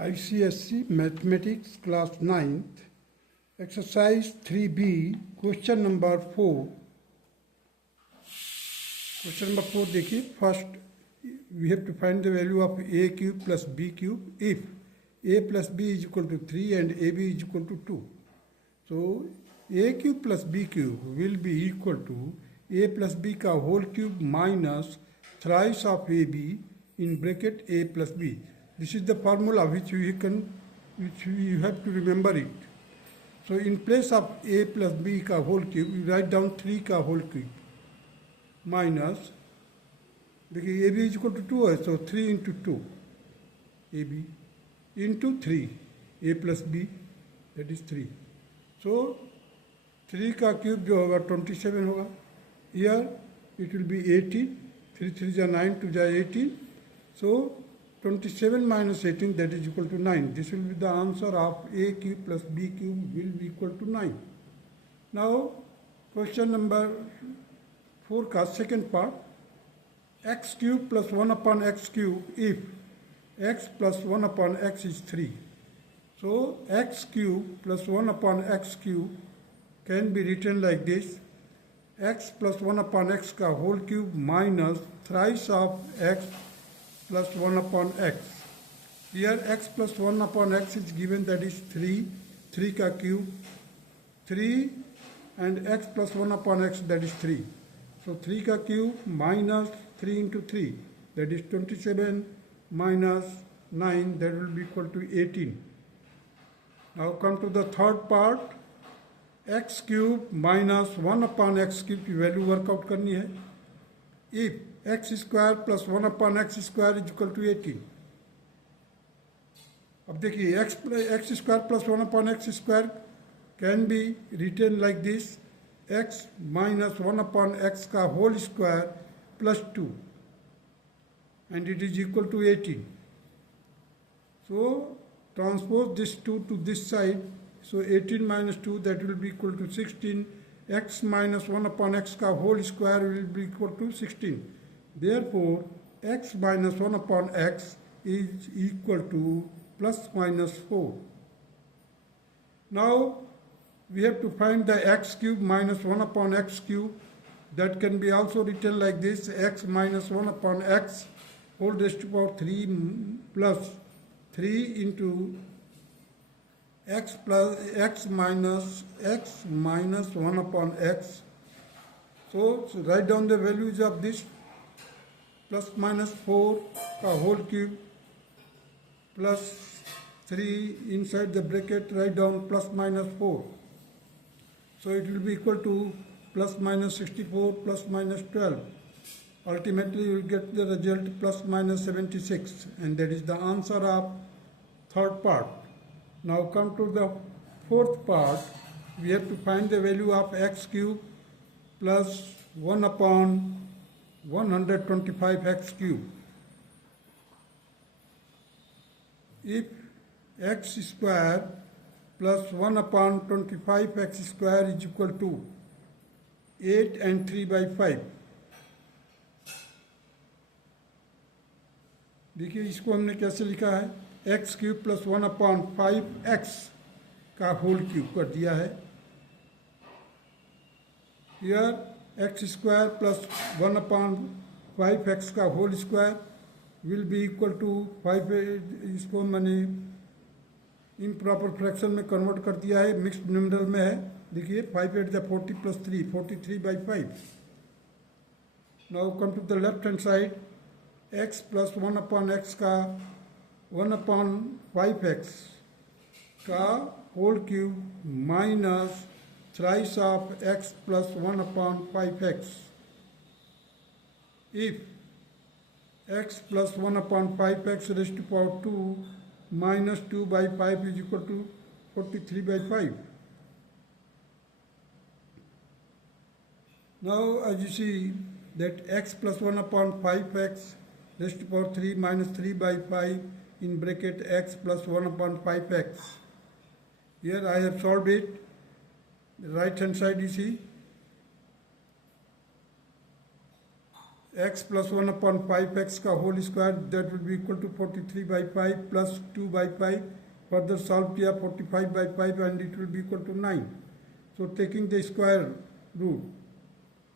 ICSC Mathematics Class 9th, Exercise 3B, Question number 4. Question number 4 देखिए. First, we have to find the value of a cube plus b cube if a plus b is equal to 3 and ab is equal to 2. So, a cube plus b cube will be equal to a plus b का whole cube minus thrice of ab in bracket a plus b. This is the formula which you have to remember it. So in place of a plus b का whole cube, you write down 3 का whole cube minus, देखिए ab is equal to 2 है, so 3 into 2 ab into 3 a plus b, that is 3. So 3 का cube जो होगा 27 होगा. Here it will be 18, 3 3 जा 9, 2 जा 18. So 27 minus 18, that is equal to 9. This will be the answer of a cube plus b cube will be equal to 9. Now question number 4 का second part, x cube plus 1 upon x cube if x plus 1 upon x is 3. So x cube plus 1 upon x cube can be written like this: x plus 1 upon x का whole cube minus thrice of x plus 1 upon x. Here x plus 1 upon x is given, that is 3, 3 का cube, 3 and x plus 1 upon x, that is 3. So 3 का cube minus 3 into 3, that is 27 minus 9, that will be equal to 18. Now come to the third part, x cube minus 1 upon x cube की value workout करनी है. If x square plus 1 upon x square is equal to 18. अब देखिए x square plus 1 upon x square can be written like this: x minus 1 upon x का whole square plus 2, and it is equal to 18. So transpose this 2 to this side. So 18 minus 2, that will be equal to 16. X minus 1 upon x का whole square will be equal to 16. Therefore, x minus 1 upon x is equal to plus minus 4. Now, we have to find the x cube minus 1 upon x cube. That can be also written like this: x minus 1 upon x whole raised to power 3 plus 3 into x plus x minus 1 upon x. So write down the values of this: plus minus 4 का whole cube plus 3 inside the bracket, write down plus minus 4. So it will be equal to plus minus 64 plus minus 12. Ultimately you will get the result plus minus 76, and that is the answer of third part. Now come to the fourth part. We have to find the value of x cube plus 1 upon 125 x cube. If x square plus 1 upon 25 x square is equal to 8 and 3 by 5. देखिए इसको हमने कैसे लिखा है, x cube plus 1 upon 5x का whole cube कर दिया है. Here x square plus 1 upon 5x का whole square will be equal to 5. इसको मैंने इम्प्रॉपर फ्रैक्शन में कन्वर्ट कर दिया है, मिक्स्ड न्यूमरल में है. देखिए 5 8 द 40 plus 3, 43 by 5. Now come to the left hand side, x plus 1 upon x का 1 upon 5x का whole cube minus thrice of x plus 1 upon 5x. If x plus 1 upon 5x raised to power 2 minus 2 by 5 is equal to 43 by 5. Now as you see that x plus 1 upon 5x raised to power 3 minus 3 by 5 in bracket x plus 1 upon 5x. Here I have solved it. The right hand side you see x plus 1 upon 5x का whole square, that will be equal to 43 by 5 plus 2 by 5. Further solve किया 45 by 5 and it will be equal to 9. So taking the square root,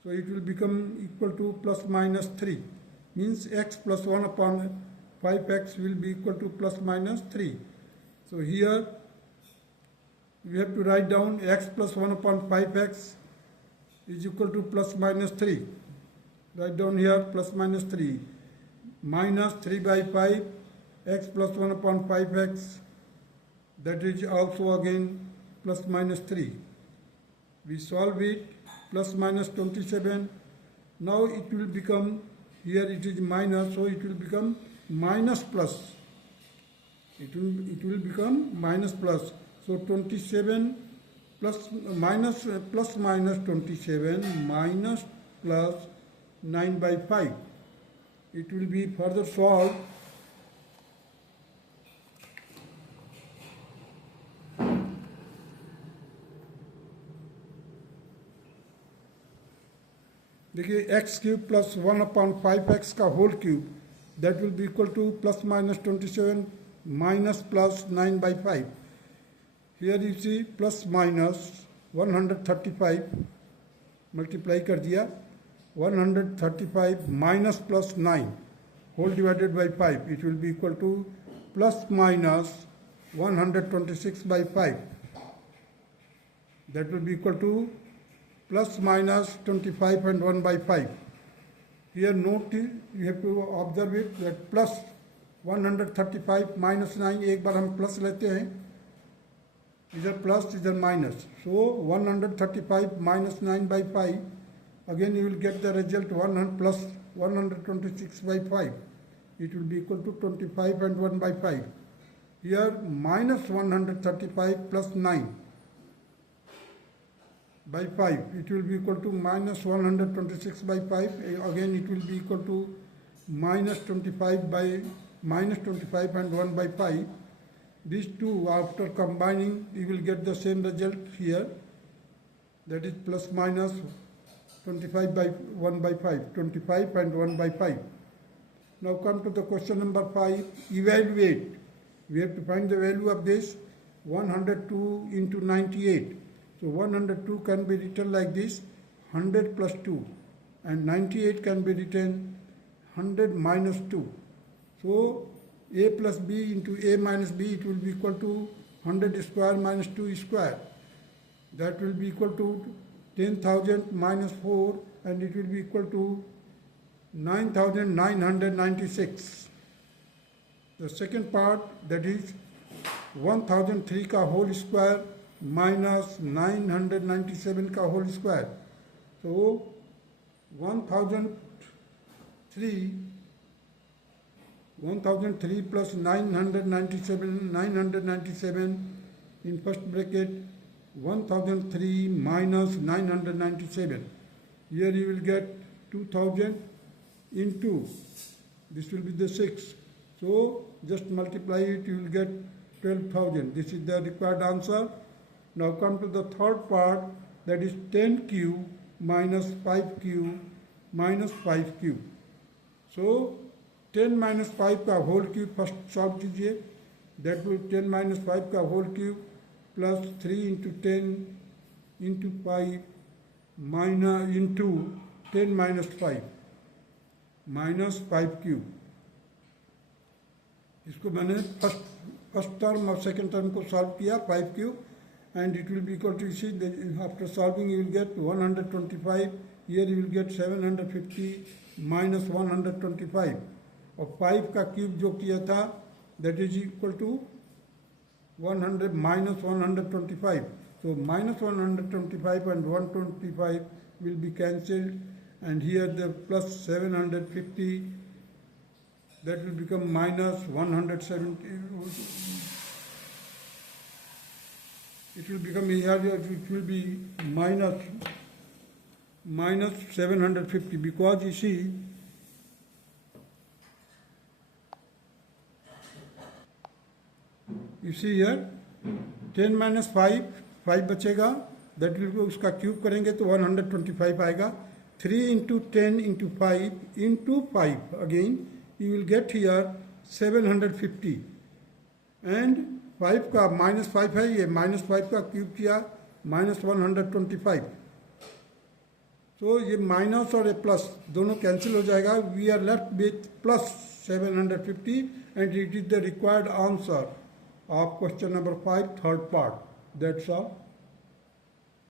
so it will become equal to plus minus 3. Means x plus 1 upon 5x will be equal to plus minus 3. So here we have to write down x plus 1 upon 5x is equal to plus minus 3. Write down here plus minus 3. Minus 3 by 5, x plus 1 upon 5x, that is also again plus minus 3. We solve it, plus minus 27. Now it will become, here it is minus, so it will become minus plus. It will become minus plus. So 27 plus minus 27 minus plus 9 by 5. It will be further solved. देखिए x cube plus 1 upon 5x का whole cube, that will be equal to plus minus 27 minus plus 9 by 5. Here you see plus minus 135 multiply कर दिया, 135 minus plus 9 whole divided by 5, it will be equal to plus minus 126 by 5. That will be equal to plus minus 25 and 1 by 5. Here note, you have to observe it that plus 135 minus 9, एक बार हम plus लेते हैं, इधर plus इधर minus, so 135 minus 9 by 5, again you will get the result 100 plus 126 by 5, it will be equal to 25 and 1 by 5. Here minus 135 plus 9 by 5, it will be equal to minus 126 by 5, again it will be equal to minus 25 by minus 25 and 1 by 5. These two, after combining, you will get the same result here, that is plus minus 25 by 1 by 5, 25 and 1 by 5. Now come to the question number 5, evaluate. We have to find the value of this 102 into 98. So 102 can be written like this, 100 plus 2, and 98 can be written 100 minus 2. So a plus b into a minus b, it will be equal to 100 square minus 2 square. That will be equal to 10,000 minus 4, and it will be equal to 9,996. The second part, that is 1003 का whole square minus 997 का whole square. तो 1003 plus 997 in first bracket, 1003 minus 997. Here you will get 2000 into, this will be the 6. So just multiply it, you will get 12,000. This is the required answer. Now come to the third part, that is 10 cube minus 5 cube minus 5 cube. So 10 minus 5 का whole cube first solve कीजिए, that will 10 minus 5 का whole cube plus 3 into 10 into 5 minus into 10 minus 5 minus 5 cube. इसको मैंने first term और second term को solve किया 5 cube, and it will be equal to, see, after solving you will get 125, here you will get 750 minus 125, और 5 का cube जो किया था that is equal to 100 minus 125. So minus 125 and 125 will be cancelled, and here the plus 750, that will become minus 170. It will become here, it will be minus 750, because you see here 10 minus 5 बचेगा, that will be, उसका cube करेंगे तो 125 आएगा, 3 into 10 into 5 into 5 again, you will get here 750 and 5 का -5 है, ये -5 का cube किया -125. तो ये माइनस और ये प्लस दोनों कैंसिल हो जाएगा. We are left with plus 750 and it is the required answer of question number 5, third part. That's all.